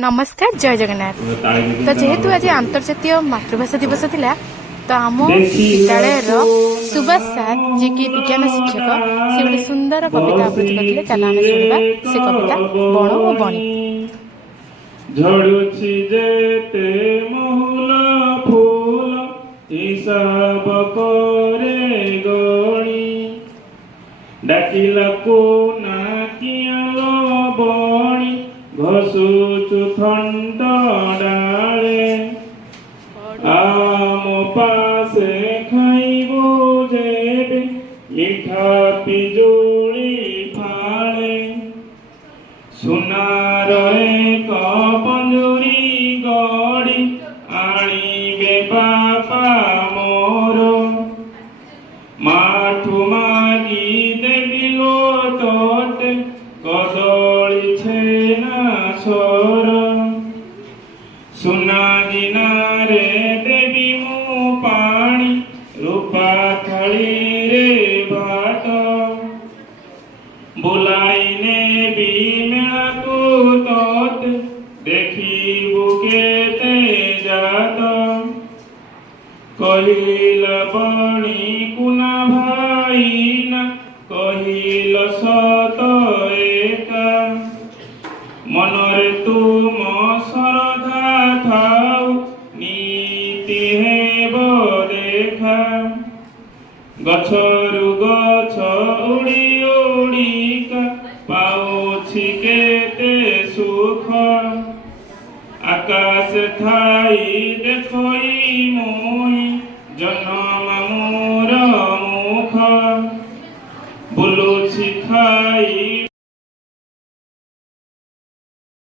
नमस्कार जय जगन्नाथ। तो जेहेतु आज अंतर्जातीय मातृभाषा दिवस थिला तो आम विद्यालय सुभाष सार जी की विज्ञान शिक्षक से गोटे सुंदर कविता आवृत्ति करते चल आम शुणा से कविता बण और बणी। झड़ुछि जेते महुल फूल हिसाब करे गणी डाकिला को नाकियालो बणी घसुचु थंड डाले आम पासे खाइबो जेबे मिठा पिजुली फाड़े सुनार एक पंजुरी गड़ी आनिबे बापा मोर माठु मागी देबी लोटते कदली छेना सोर सुना गिनारे देवी मु पानी रूपा थाली रे भात बुलाइने भी मेला को तोत देखिबु केते जात कहिल बणी कुना भाईना कहिल सत एका मनरे तुम श्रद्धा थाउ नीति हेब देखा गछरु गछ उड़ी उड़ीका पाउछि केते सुख आकाश थाई देखई मो